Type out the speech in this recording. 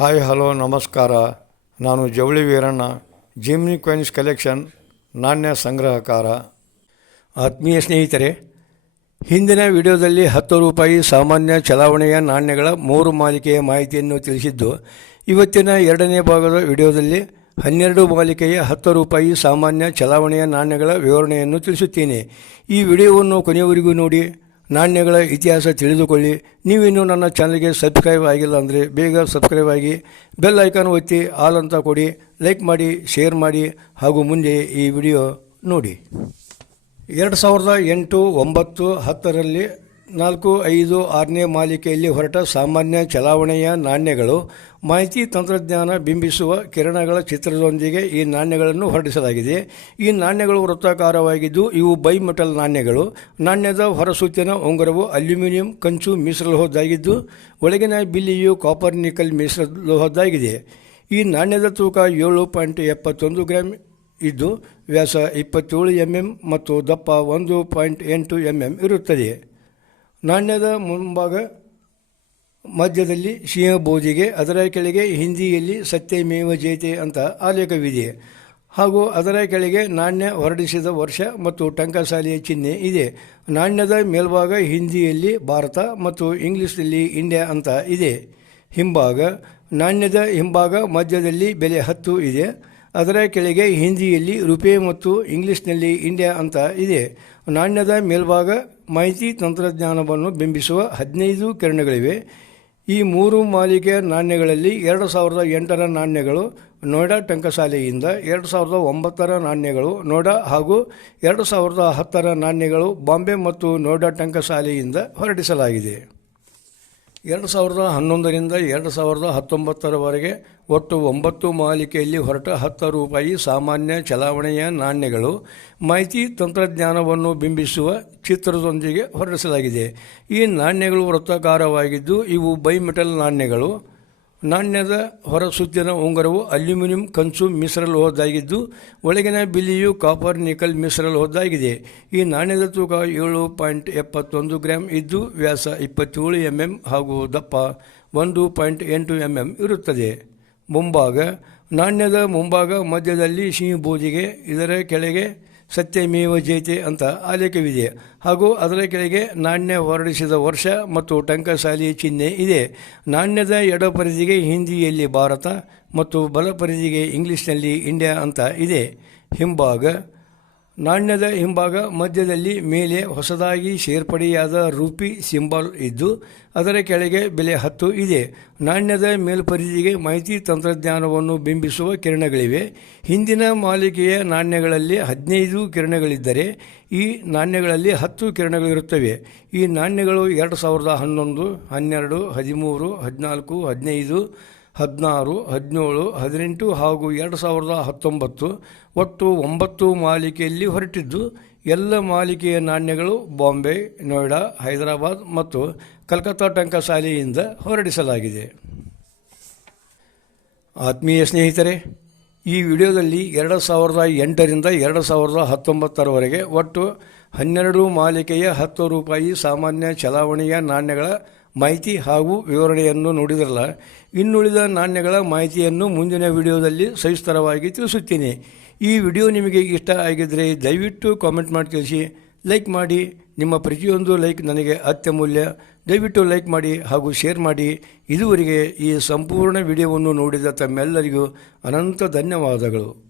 Hi, hello, ನಮಸ್ಕಾರ. ನಾನು ಜವಳಿ ವೀರಣ್ಣ. ಜಿಮ್ನಿ ಕ್ವೆನ್ಸ್ ಕಲೆಕ್ಷನ್ ನಾಣ್ಯ ಸಂಗ್ರಹಕಾರ. ಆತ್ಮೀಯ ಸ್ನೇಹಿತರೆ, ಹಿಂದಿನ ವಿಡಿಯೋದಲ್ಲಿ ಹತ್ತು ರೂಪಾಯಿ ಸಾಮಾನ್ಯ ಚಲಾವಣೆಯ ನಾಣ್ಯಗಳ ಮೂರು ಮಾಲಿಕೆಯ ಮಾಹಿತಿಯನ್ನು ತಿಳಿಸಿದ್ದು, ಇವತ್ತಿನ ಎರಡನೇ ಭಾಗದ ವಿಡಿಯೋದಲ್ಲಿ ಹನ್ನೆರಡು ಮಾಲಿಕೆಯ ಹತ್ತು ರೂಪಾಯಿ ಸಾಮಾನ್ಯ ಚಲಾವಣೆಯ ನಾಣ್ಯಗಳ ವಿವರಣೆಯನ್ನು ತಿಳಿಸುತ್ತೇನೆ. ಈ ವಿಡಿಯೋವನ್ನು ಕೊನೆಯವರೆಗೂ ನೋಡಿ. ನಾಣ್ಯಗಳ ಇತಿಹಾಸ ತಿಳಿದುಕೊಳ್ಳಿ. ನೀವಿನ್ನೂ ನನ್ನ ಚಾನಲ್ಗೆ ಸಬ್ಸ್ಕ್ರೈಬ್ ಆಗಿಲ್ಲ ಅಂದರೆ ಬೇಗ ಸಬ್ಸ್ಕ್ರೈಬ್ ಆಗಿ ಬೆಲ್ ಐಕಾನ್ ಒತ್ತಿ ಆಲ್ ಅಂತ ಕೊಡಿ. ಲೈಕ್ ಮಾಡಿ ಶೇರ್ ಮಾಡಿ, ಹಾಗೂ ಮುಂದೆ ಈ ವಿಡಿಯೋ ನೋಡಿ. ಎರಡು ಸಾವಿರದ ಎಂಟು ಒಂಬತ್ತು ಹತ್ತರಲ್ಲಿ ನಾಲ್ಕು, ಐದು, ಆರನೇ ಮಾಲಿಕೆಯಲ್ಲಿ ಹೊರಟ ಸಾಮಾನ್ಯ ಚಲಾವಣೆಯ ನಾಣ್ಯಗಳು, ಮಾಹಿತಿ ತಂತ್ರಜ್ಞಾನ ಬಿಂಬಿಸುವ ಕಿರಣಗಳ ಚಿತ್ರದೊಂದಿಗೆ ಈ ನಾಣ್ಯಗಳನ್ನು ಹೊರಡಿಸಲಾಗಿದೆ. ಈ ನಾಣ್ಯಗಳು ವೃತ್ತಾಕಾರವಾಗಿದ್ದು, ಇವು ಬೈಮೆಟಲ್ ನಾಣ್ಯಗಳು. ನಾಣ್ಯದ ಹೊರಸೂಚನ ಉಂಗುರವು ಅಲ್ಯೂಮಿನಿಯಂ ಕಂಚು ಮಿಶ್ರಲೋಹದ್ದಾಗಿದ್ದು ಒಳಗಿನ ಬಿಲ್ಲಿಯು ಕಾಪರ್ ನಿಕಲ್ ಮಿಶ್ರಲೋಹದ್ದಾಗಿದೆ ಈ ನಾಣ್ಯದ ತೂಕ ಏಳು ಪಾಯಿಂಟ್ ಎಪ್ಪತ್ತೊಂದು ಗ್ರಾಮ್ ಇದ್ದು, ವ್ಯಾಸ ಇಪ್ಪತ್ತೇಳು ಎಂ ಎಂ ಮತ್ತು ದಪ್ಪ ಒಂದು ಪಾಯಿಂಟ್ ಎಂಟು ಎಂ ಎಂ ಇರುತ್ತದೆ. ನಾಣ್ಯದ ಮುಂಭಾಗ ಮಧ್ಯದಲ್ಲಿ ಸಿಂಹಬೋಧಿಗೆ ಅದರ ಕೆಳಗೆ ಹಿಂದಿಯಲ್ಲಿ ಸತ್ಯಮೇವ ಜಯತೆ ಅಂತ ಆಲೇಖವಿದೆ. ಹಾಗೂ ಅದರ ಕೆಳಗೆ ನಾಣ್ಯ ಹೊರಡಿಸಿದ ವರ್ಷ ಮತ್ತು ಟಂಕಸಾಲೆಯ ಚಿಹ್ನೆ ಇದೆ. ನಾಣ್ಯದ ಮೇಲ್ಭಾಗ ಹಿಂದಿಯಲ್ಲಿ ಭಾರತ ಮತ್ತು ಇಂಗ್ಲಿಷ್ನಲ್ಲಿ ಇಂಡಿಯಾ ಅಂತ ಇದೆ. ಹಿಂಭಾಗ, ನಾಣ್ಯದ ಹಿಂಭಾಗ ಮಧ್ಯದಲ್ಲಿ ಬೆಲೆ ಹತ್ತು ಇದೆ. ಅದರ ಕೆಳಗೆ ಹಿಂದಿಯಲ್ಲಿ ರುಪೇ ಮತ್ತು ಇಂಗ್ಲಿಷ್ನಲ್ಲಿ ಇಂಡಿಯಾ ಅಂತ ಇದೆ. ನಾಣ್ಯದ ಮೇಲ್ಭಾಗ ಮಾಹಿತಿ ತಂತ್ರಜ್ಞಾನವನ್ನು ಬಿಂಬಿಸುವ ಹದಿನೈದು ಕಿರಣಗಳಿವೆ. ಈ ಮೂರು ಮಾಲಿಕೆಯ ನಾಣ್ಯಗಳಲ್ಲಿ ಎರಡು ಸಾವಿರದ ಎಂಟರ ನಾಣ್ಯಗಳು ನೋಯ್ಡಾ ಟಂಕಸಾಲೆಯಿಂದ ಎರಡು ಸಾವಿರದ ಒಂಬತ್ತರ ನಾಣ್ಯಗಳು ನೋಯ್ಡಾ ಹಾಗೂ ಎರಡು ಸಾವಿರದ ಹತ್ತರ ನಾಣ್ಯಗಳು ಬಾಂಬೆ ಮತ್ತು ನೋಯ್ಡಾ ಟಂಕಸಾಲೆಯಿಂದ ಹೊರಡಿಸಲಾಗಿದೆ. ಎರಡು ಸಾವಿರದ ಹನ್ನೊಂದರಿಂದ ಎರಡು ಸಾವಿರದ ಹತ್ತೊಂಬತ್ತರವರೆಗೆ ಒಟ್ಟು ಒಂಬತ್ತು ಮಾಲಿಕೆಯಲ್ಲಿ ಹೊರಟ ಹತ್ತು ರೂಪಾಯಿ ಸಾಮಾನ್ಯ ಚಲಾವಣೆಯ ನಾಣ್ಯಗಳು, ಮಾಹಿತಿ ತಂತ್ರಜ್ಞಾನವನ್ನು ಬಿಂಬಿಸುವ ಚಿತ್ರದೊಂದಿಗೆ ಹೊರಡಿಸಲಾಗಿದೆ. ಈ ನಾಣ್ಯಗಳು ವೃತ್ತಾಕಾರವಾಗಿದ್ದು, ಇವು ಬೈಮೆಟಲ್ ನಾಣ್ಯಗಳು. ನಾಣ್ಯದ ಹೊರಸುತ್ತಿನ ಉಂಗರವು ಅಲ್ಯೂಮಿನಿಯಂ ಕಂಚು ಮಿಶ್ರಲೋಹದ್ದಾಗಿದ್ದು ಒಳಗಿನ ಬಿಲ್ಲಿಯು ಕಾಪರ್ ನಿಕಲ್ ಮಿಶ್ರಲೋಹದ್ದಾಗಿದೆ ಈ ನಾಣ್ಯದ ತೂಕ ಏಳು ಪಾಯಿಂಟ್ ಎಪ್ಪತ್ತೊಂದು ಗ್ರಾಮ್ ಇದ್ದು, ವ್ಯಾಸ ಇಪ್ಪತ್ತೇಳು ಎಂ ಎಂ ಹಾಗೂ ದಪ್ಪ ಒಂದು ಪಾಯಿಂಟ್ ಎಂಟು ಎಂ ಎಂ ಇರುತ್ತದೆ. ಮುಂಭಾಗ, ನಾಣ್ಯದ ಮುಂಭಾಗ ಮಧ್ಯದಲ್ಲಿ ಸಿಂಹಬೂದಿಗೆ, ಇದರ ಕೆಳಗೆ ಸತ್ಯಮೇವ ಜಯತೆ ಅಂತ ಆಲೇಖವಿದೆ. ಹಾಗೂ ಅದರ ಕೆಳಗೆ ನಾಣ್ಯ ಹೊರಡಿಸಿದ ವರ್ಷ ಮತ್ತು ಟಂಕಶಾಲಿ ಚಿಹ್ನೆ ಇದೆ. ನಾಣ್ಯದ ಎಡ ಪರಿಧಿಗೆ ಹಿಂದಿಯಲ್ಲಿ ಭಾರತ ಮತ್ತು ಬಲ ಪರಿಧಿಗೆ ಇಂಗ್ಲಿಷ್ನಲ್ಲಿ ಇಂಡಿಯಾ ಅಂತ ಇದೆ. ಹಿಂಭಾಗ ನಾಣ್ಯದ ಹಿಂಭಾಗ ಮಧ್ಯದಲ್ಲಿ ಮೇಲೆ ಹೊಸದಾಗಿ ಸೇರ್ಪಡೆಯಾದ ರೂಪಿ ಸಿಂಬಲ್ ಇದ್ದು, ಅದರ ಕೆಳಗೆ ಬೆಲೆ ಹತ್ತು ಇದೆ. ನಾಣ್ಯದ ಮೇಲ್ಪರಿಧಿಗೆ ಮಾಹಿತಿ ತಂತ್ರಜ್ಞಾನವನ್ನು ಬಿಂಬಿಸುವ ಕಿರಣಗಳಿವೆ. ಹಿಂದಿನ ಮಾಲಿಕೆಯ ನಾಣ್ಯಗಳಲ್ಲಿ ಹದಿನೈದು ಕಿರಣಗಳಿದ್ದರೆ, ಈ ನಾಣ್ಯಗಳಲ್ಲಿ ಹತ್ತು ಕಿರಣಗಳಿರುತ್ತವೆ. ಈ ನಾಣ್ಯಗಳು ಎರಡು ಸಾವಿರದ ಹನ್ನೊಂದು, ಹನ್ನೆರಡು, ಹದಿಮೂರು, ಹದಿನಾಲ್ಕು, ಹದಿನೈದು ಹದಿನಾರು, ಹದಿನೇಳು, ಹದಿನೆಂಟು ಹಾಗೂ ಎರಡು ಸಾವಿರದ ಹತ್ತೊಂಬತ್ತು ಒಟ್ಟು ಒಂಬತ್ತು ಮಾಲಿಕೆಯಲ್ಲಿ ಹೊರಟಿದ್ದು, ಎಲ್ಲ ಮಾಲಿಕೆಯ ನಾಣ್ಯಗಳು ಬಾಂಬೆ, ನೋಯ್ಡಾ, ಹೈದರಾಬಾದ್ ಮತ್ತು ಕಲ್ಕತ್ತಾ ಟಂಕಸಾಲೆಯಿಂದ ಹೊರಡಿಸಲಾಗಿದೆ. ಆತ್ಮೀಯ ಸ್ನೇಹಿತರೆ, ಈ ವಿಡಿಯೋದಲ್ಲಿ ಎರಡು ಸಾವಿರದ ಎಂಟರಿಂದ ಎರಡು ಸಾವಿರದ ಹತ್ತೊಂಬತ್ತರವರೆಗೆ ಒಟ್ಟು ಹನ್ನೆರಡು ಮಾಲಿಕೆಯ ಹತ್ತು ರೂಪಾಯಿ ಸಾಮಾನ್ಯ ಚಲಾವಣೆಯ ನಾಣ್ಯಗಳ ಮಾಹಿತಿ ಹಾಗೂ ವಿವರಣೆಯನ್ನು ನೋಡಿದ್ರಲ್ಲ, ಇನ್ನುಳಿದ ನಾಣ್ಯಗಳ ಮಾಹಿತಿಯನ್ನು ಮುಂದಿನ ವಿಡಿಯೋದಲ್ಲಿ ಸವಿಸ್ತರವಾಗಿ ತಿಳಿಸುತ್ತೇನೆ. ಈ ವಿಡಿಯೋ ನಿಮಗೆ ಇಷ್ಟ ಆಗಿದ್ದರೆ ದಯವಿಟ್ಟು ಕಾಮೆಂಟ್ ಮಾಡಿ ತಿಳಿಸಿ. ಲೈಕ್ ಮಾಡಿ. ನಿಮ್ಮ ಪ್ರತಿಯೊಂದು ಲೈಕ್ ನನಗೆ ಅತ್ಯಮೂಲ್ಯ. ದಯವಿಟ್ಟು ಲೈಕ್ ಮಾಡಿ ಹಾಗೂ ಶೇರ್ ಮಾಡಿ. ಇದುವರೆಗೆ ಈ ಸಂಪೂರ್ಣ ವಿಡಿಯೋವನ್ನು ನೋಡಿದ ತಮ್ಮೆಲ್ಲರಿಗೂ ಅನಂತ ಧನ್ಯವಾದಗಳು.